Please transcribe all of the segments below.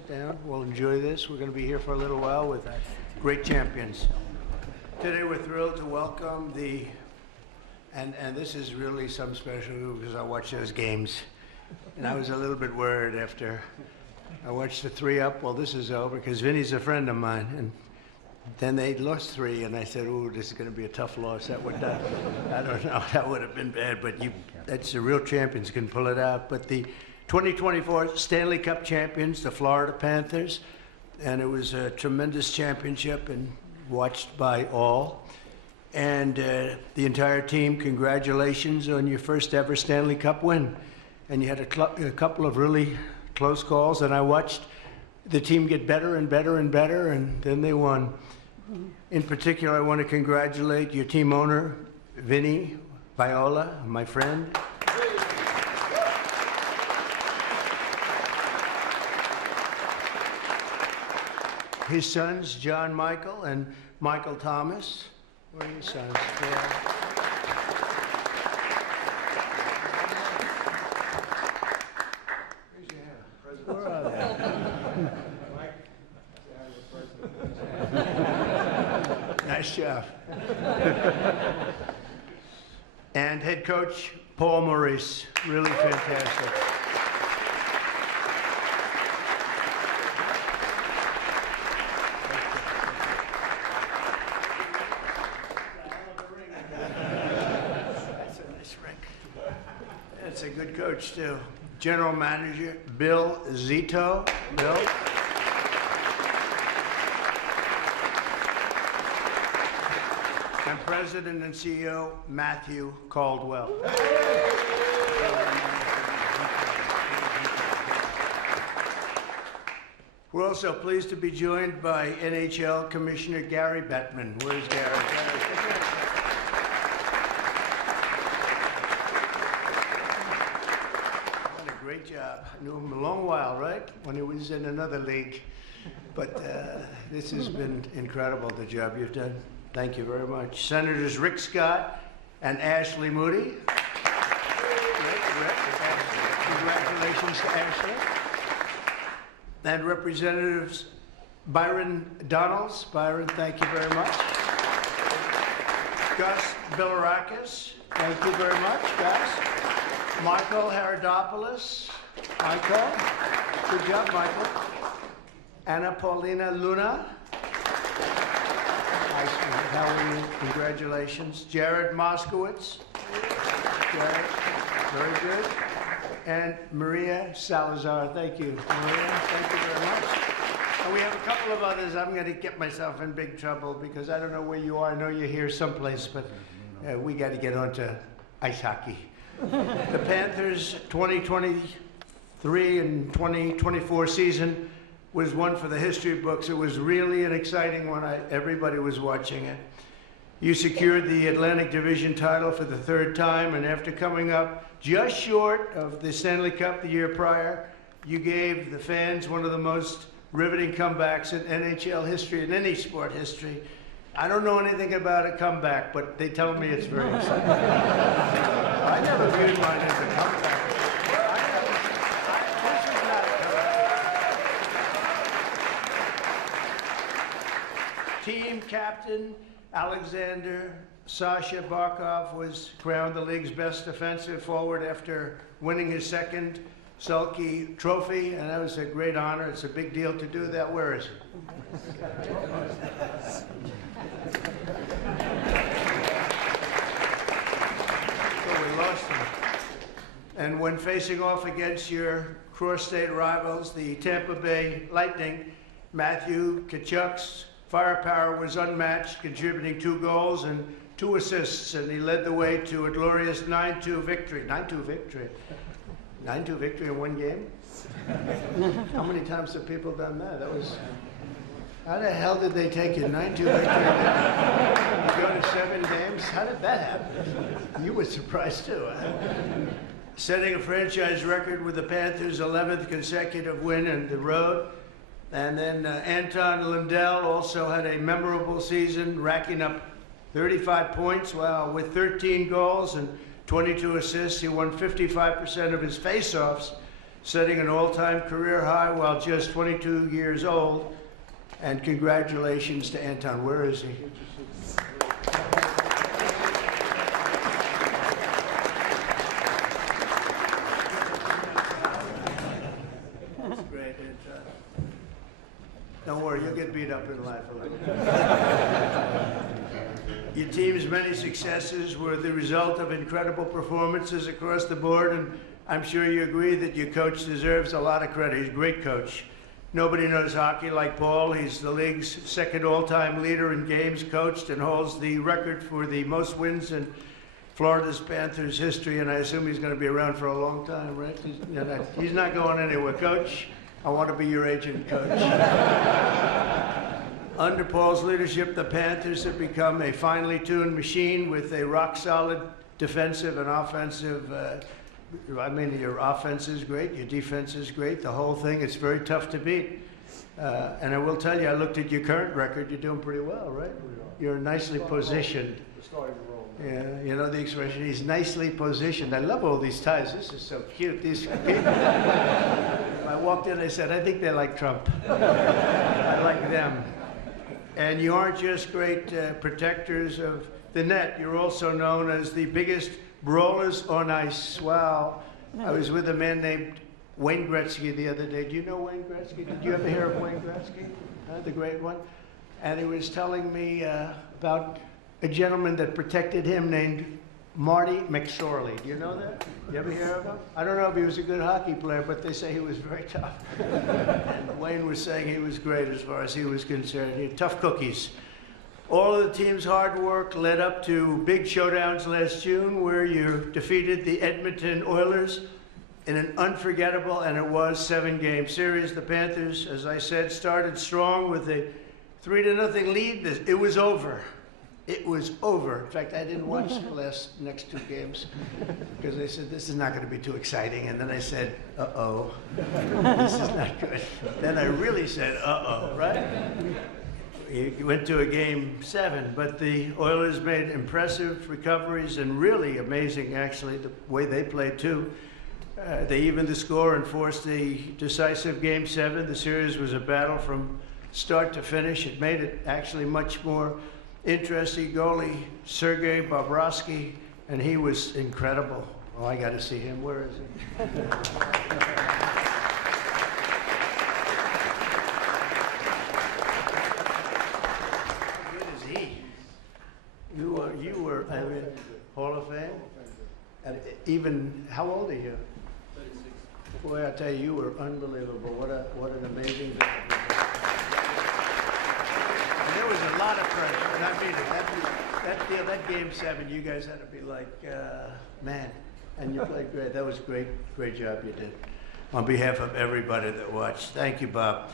sit down. We'll enjoy this. We're going to be here for a little while with great champions. Today we're thrilled to welcome and this is really something special because I watched those games. And I was a little bit worried after I watched the 3-up. Well, this is over because Vinny's a friend of mine. And then they lost 3, and I said, "Ooh, this is going to be a tough loss." That would, I don't know, that would have been bad. But that's the real champions can pull it out. But the 2024 Stanley Cup champions, the Florida Panthers, and it was a tremendous championship and watched by all. And the entire team, congratulations on your first ever Stanley Cup win. And you had a couple of really close calls, and I watched the team get better and better and better, and then they won. In particular, I want to congratulate your team owner, Vinny Viola, my friend. His sons, John Michael and Michael Thomas. Where are your sons? Where are they? Nice job. And head coach Paul Maurice, really fantastic. That's a nice ring. That's a good coach too. General Manager Bill Zito. Bill. And President and CEO Matthew Caldwell. We're also pleased to be joined by NHL Commissioner Gary Bettman. Where's Gary? Done a great job. I knew him a long while, right? When he was in another league. But this has been incredible, the job you've done. Thank you very much. Senators Rick Scott and Ashley Moody. Congratulations to Ashley. And Representatives Byron Donalds. Byron, thank you very much. Gus Bilirakis. Thank you very much, Gus. Michael Herodopoulos. Michael. Good job, Michael. Anna Paulina Luna. How are you? Congratulations. Jared Moskowitz. Jared, very good. And Maria Salazar. Thank you, Maria. Thank you very much. And we have a couple of others. I'm going to get myself in big trouble because I don't know where you are. I know you're here someplace, but we got to get on to ice hockey. The Panthers 2023 and 2024 season was one for the history books. It was really an exciting one. Everybody was watching it. You secured the Atlantic Division title for the 3rd time, and after coming up just short of the Stanley Cup the year prior, you gave the fans one of the most riveting comebacks in NHL history, in any sport history. I don't know anything about a comeback, but they tell me it's very exciting. I never viewed mine as a comeback. Team captain Alexander Sasha Barkov was crowned the league's best defensive forward after winning his 2nd Selke trophy, and that was a great honor. It's a big deal to do that. Where is he? So we lost him. And when facing off against your cross-state rivals, the Tampa Bay Lightning, Matthew Tkachuk's firepower was unmatched, contributing 2 goals and 2 assists, and he led the way to a glorious 9-2 victory. 9-2 victory. 9-2 victory in 1 game? How many times have people done that? That was... How the hell did they take you? 9-2 victory? You go to 7 games? How did that happen? You were surprised too, huh? Setting a franchise record with the Panthers' 11th consecutive win on the road. And then Anton Lundell also had a memorable season, racking up 35 points, with 13 goals and 22 assists. He won 55% of his faceoffs. setting an all-time career high while just 22 years old. And congratulations to Anton. Where is he? That's great, Anton. Don't worry, you'll get beat up in life a little. Your team's many successes were the result of incredible performances across the board, and I'm sure you agree that your coach deserves a lot of credit. He's a great coach. Nobody knows hockey like Paul. He's the league's second all-time leader in games coached and holds the record for the most wins in Florida's Panthers history, and I assume he's going to be around for a long time, right? He's not going anywhere. Coach, I want to be your agent, Coach. Under Paul's leadership, the Panthers have become a finely tuned machine with a rock-solid defensive and offensive your offense is great, your defense is great, the whole thing, it's very tough to beat. And I will tell you, I looked at your current record, you're doing pretty well, right? You're nicely positioned. Yeah, you know the expression, he's nicely positioned. I love all these ties, this is so cute. These people, I walked in, I said, I think they like Trump. I like them. And you aren't just great protectors of the net, you're also known as the biggest brawlers on ice. Wow. I was with a man named Wayne Gretzky the other day. Do you know Wayne Gretzky? Did you ever hear of Wayne Gretzky? The great one. And he was telling me about a gentleman that protected him named Marty McSorley. Do you know that? You ever hear of him? I don't know if he was a good hockey player, but they say he was very tough. And Wayne was saying he was great as far as he was concerned. He had tough cookies. All of the team's hard work led up to big showdowns last June where you defeated the Edmonton Oilers in an unforgettable, and it was, 7-game series. The Panthers, as I said, started strong with a 3-0 lead. It was over. It was over. In fact, I didn't watch the next 2 games because they said, this is not going to be too exciting. And then I said, uh-oh, this is not good. Then I really said, uh-oh, right? He went to a game 7, but the Oilers made impressive recoveries and really amazing, actually, the way they played too. They evened the score and forced the decisive game 7. The series was a battle from start to finish. It made it actually much more interesting. Goalie Sergei Bobrovsky, and he was incredible. Oh, I got to see him. Where is he? You were, I mean, Hall of Fame? And even, how old are you? 36. Boy, I tell you, you were unbelievable. What an amazing job. And there was a lot of pressure, and I mean it. That game 7, you guys had to be like, man, and you played great. That was great job you did. On behalf of everybody that watched, thank you, Bob.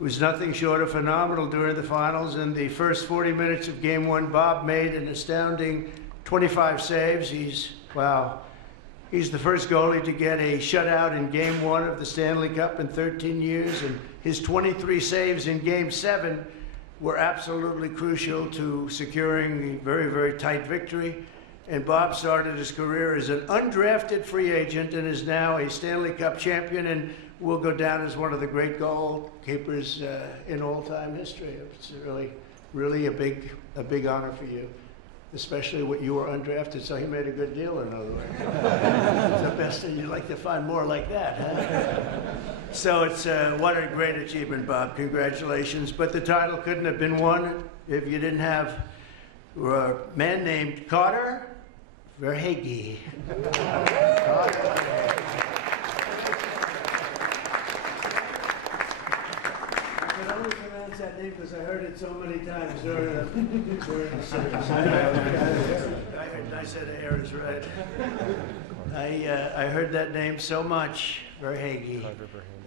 It was nothing short of phenomenal during the finals. In the first 40 minutes of Game 1, Bob made an astounding 25 saves. He's the first goalie to get a shutout in Game 1 of the Stanley Cup in 13 years, and his 23 saves in Game 7 were absolutely crucial to securing a very, very tight victory. And Bob started his career as an undrafted free agent and is now a Stanley Cup champion and will go down as one of the great goalkeepers in all-time history. It's really a big honor for you, especially what you were undrafted, so he made a good deal, in other words. It's the best thing. You'd like to find more like that, huh? So it's what a great achievement, Bob. Congratulations. But the title couldn't have been won if you didn't have a man named Carter Verhaeghe. That name because I heard it so many times during the series. I said air is right. I heard that name so much. Verhaeghe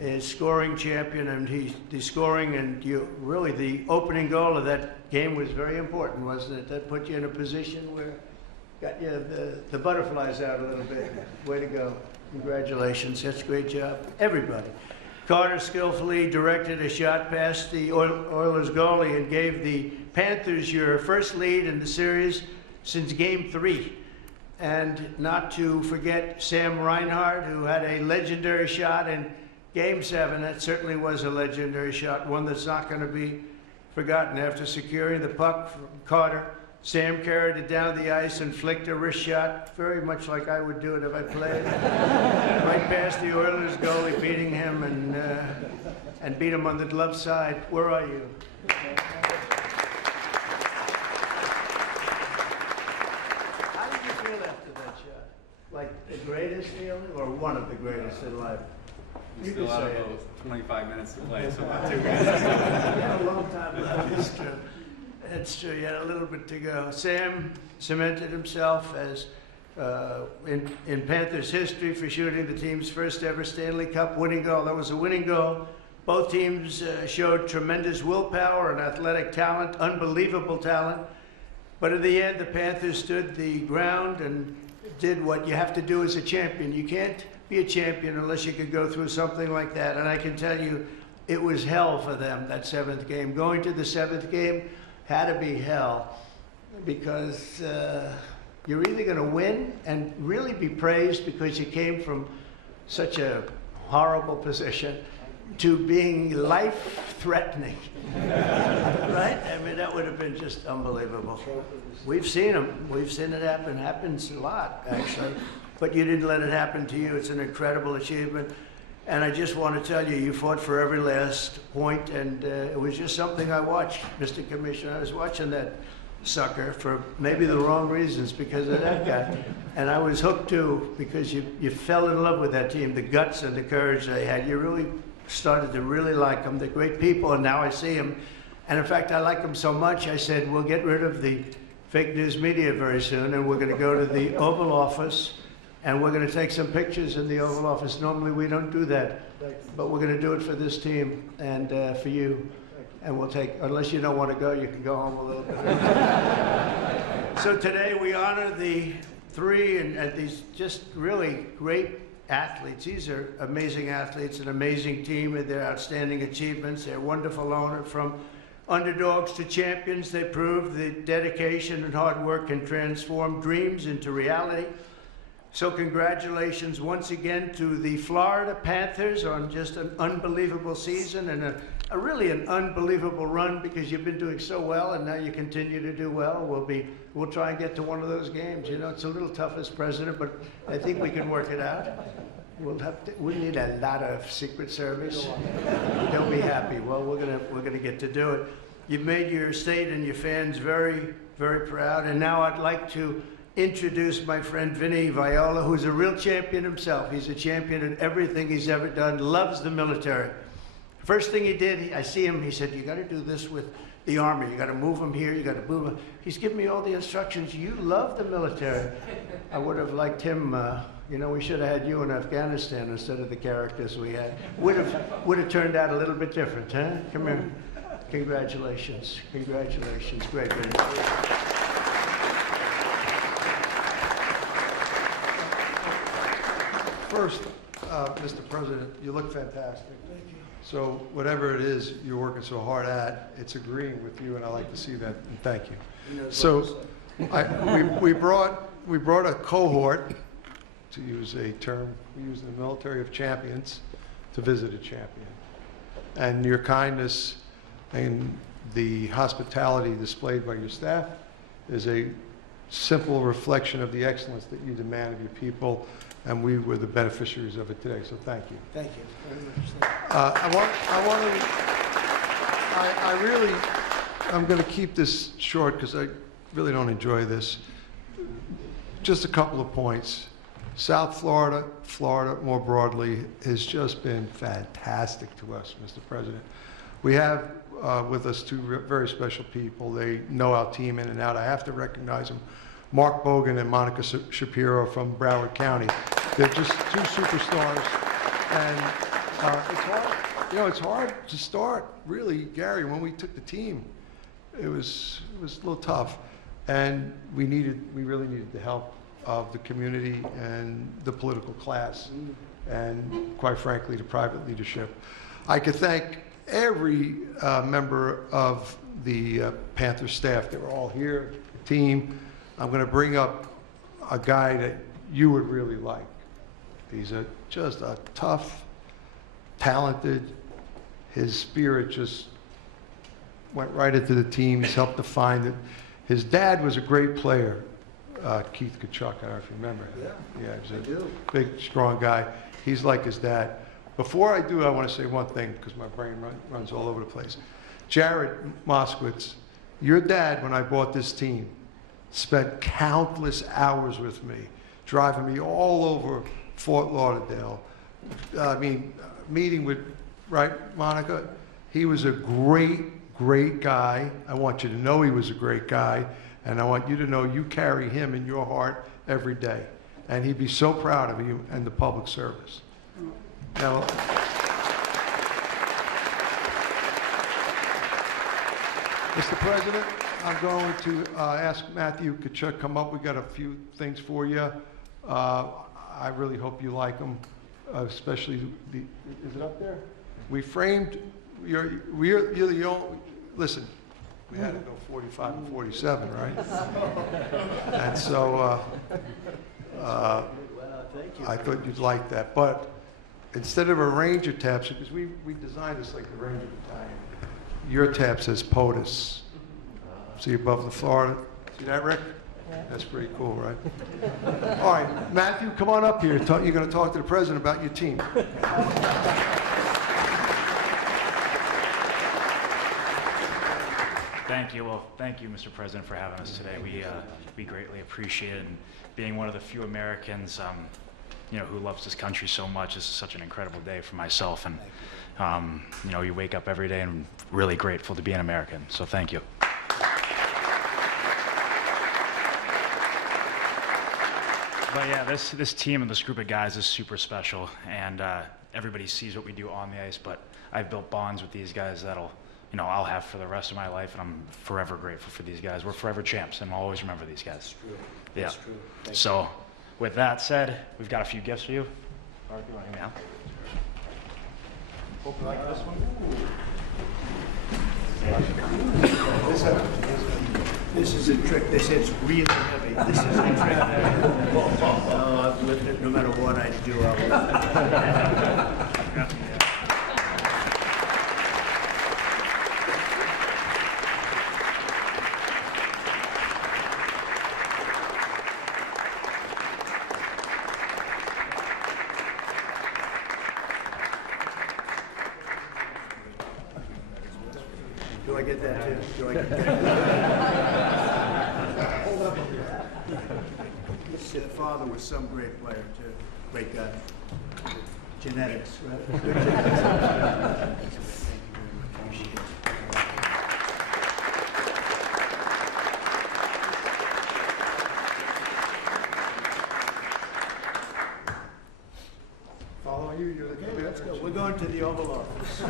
is scoring champion, and the scoring and really the opening goal of that game was very important, wasn't it? That put you in a position where got you the butterflies out a little bit. Way to go! Congratulations. That's a great job, everybody. Carter skillfully directed a shot past the Oilers goalie and gave the Panthers your first lead in the series since Game 3. And not to forget Sam Reinhart, who had a legendary shot in Game 7. That certainly was a legendary shot, one that's not going to be forgotten. After securing the puck from Carter, Sam carried it down the ice and flicked a wrist shot, very much like I would do it if I played. Right past the Oilers goalie, beating him and beat him on the glove side. Where are you? How did you feel after that shot? Like the greatest feeling or one of the greatest in life? You still have about 25 minutes to play, so about 2 minutes. Yeah, a long time left. It's true. It's true. You had a little bit to go. Sam cemented himself as in Panthers history for shooting the team's first ever Stanley Cup winning goal. That was a winning goal. Both teams showed tremendous willpower and athletic talent, unbelievable talent. But in the end, the Panthers stood the ground and did what you have to do as a champion. You can't be a champion unless you could go through something like that. And I can tell you, it was hell for them, that 7th game. Going to the 7th game had to be hell, because you're either going to win and really be praised because you came from such a horrible position to being life-threatening, right? I mean, that would have been just unbelievable. We've seen them. We've seen it happen. Happens a lot, actually. But you didn't let it happen to you. It's an incredible achievement. And I just want to tell you, you fought for every last point, and it was just something I watched, Mr. Commissioner. I was watching that sucker for maybe the wrong reasons because of that guy. And I was hooked too, because you fell in love with that team, the guts and the courage they had. You really started to really like them. They're great people, and now I see them. And in fact, I like them so much, I said, we'll get rid of the fake news media very soon, and we're going to go to the Oval Office, and we're going to take some pictures in the Oval Office. Normally, we don't do that, but we're going to do it for this team and for you. And we'll take, unless you don't want to go, you can go home a little bit. So today, we honor the 3 and these just really great athletes. These are amazing athletes, an amazing team, and their outstanding achievements. Their wonderful owner, from underdogs to champions. They proved the dedication and hard work can transform dreams into reality. So congratulations once again to the Florida Panthers on just an unbelievable season and a really an unbelievable run, because you've been doing so well and now you continue to do well. We'll try and get to one of those games. You know, it's a little tough as president, but I think we can work it out. We need a lot of Secret Service. They'll be happy. Well, we're gonna get to do it. You've made your state and your fans very, very proud. And now I'd like to introduce my friend Vinny Viola, who's a real champion himself. He's a champion in everything he's ever done, loves the military. First thing he did, I see him, he said, you got to do this with the Army. You got to move them here, you got to move them. He's giving me all the instructions. You love the military. I would have liked him, you know, we should have had you in Afghanistan instead of the characters we had. Would have turned out a little bit different, huh? Come here. Congratulations. Congratulations. Great. First, Mr. President, you look fantastic. Thank you. So whatever it is you're working so hard at, it's agreeing with you, and I like to see that, and thank you. So we brought a cohort, to use a term we use in the military, of champions to visit a champion. And your kindness and the hospitality displayed by your staff is a simple reflection of the excellence that you demand of your people, and we were the beneficiaries of it today, so thank you. Thank you very much. I'm going to keep this short because I really don't enjoy this. Just a couple of points. South Florida, Florida more broadly, has just been fantastic to us, Mr. President. We have with us 2 very special people. They know our team in and out. I have to recognize them. Mark Bogan and Monica Shapiro from Broward County. They're just 2 superstars. And it's hard, you know, it's hard to start, really, Gary. When we took the team, it was a little tough. And we really needed the help of the community and the political class, and quite frankly, the private leadership. I could thank every member of the Panther staff. They were all here, the team. I'm going to bring up a guy that you would really like. He's just a tough, talented. His spirit just went right into the team. He's helped define it. His dad was a great player, Keith Kachuk. I don't know if you remember him. Yeah, he's a big, strong guy. He's like his dad. Before I do, I want to say one thing because my brain runs all over the place. Jared Moskowitz, your dad, when I bought this team, spent countless hours with me, driving me all over Fort Lauderdale. I mean, meeting with, right, Monica? He was a great, great guy. I want you to know he was a great guy, and I want you to know you carry him in your heart every day. And he'd be so proud of you and the public service. Now, Mr. President, I'm going to ask Matthew Kachuk come up. We got a few things for you. I really hope you like them, especially the. Is it up there? We framed. You're the only. Listen, we had to go 45 and 47, right? And so I thought you'd like that, but instead of a Ranger tab, because we designed this like the Ranger Battalion. Your tab says POTUS. See above the Florida? See that, Rick? Yeah. That's pretty cool, right? All right, Matthew, come on up here. You're going to talk to the president about your team. Thank you. Well, thank you, Mr. President, for having us today. We greatly appreciate it. And being one of the few Americans, who loves this country so much, this is such an incredible day for myself. And you wake up every day and I'm really grateful to be an American. So thank you. But yeah, this team and this group of guys is super special, and everybody sees what we do on the ice. But I've built bonds with these guys that'll, I'll have for the rest of my life, and I'm forever grateful for these guys. We're forever champs, and I'll always remember these guys. That's true. Yeah. That's true. So, with that said, we've got a few gifts for you. Mark, you want to hand me out? Hope you like this one. This is a trick. They say it's really heavy. This is a trick. I've lifted it no matter what I do. Do I get that too? Do I get that? His father was some great player too. Great guy. Genetics, right? Good genetics. Thank you very much. Appreciate it. Following you, you're the Okay, let's go. We're going to the Oval Office.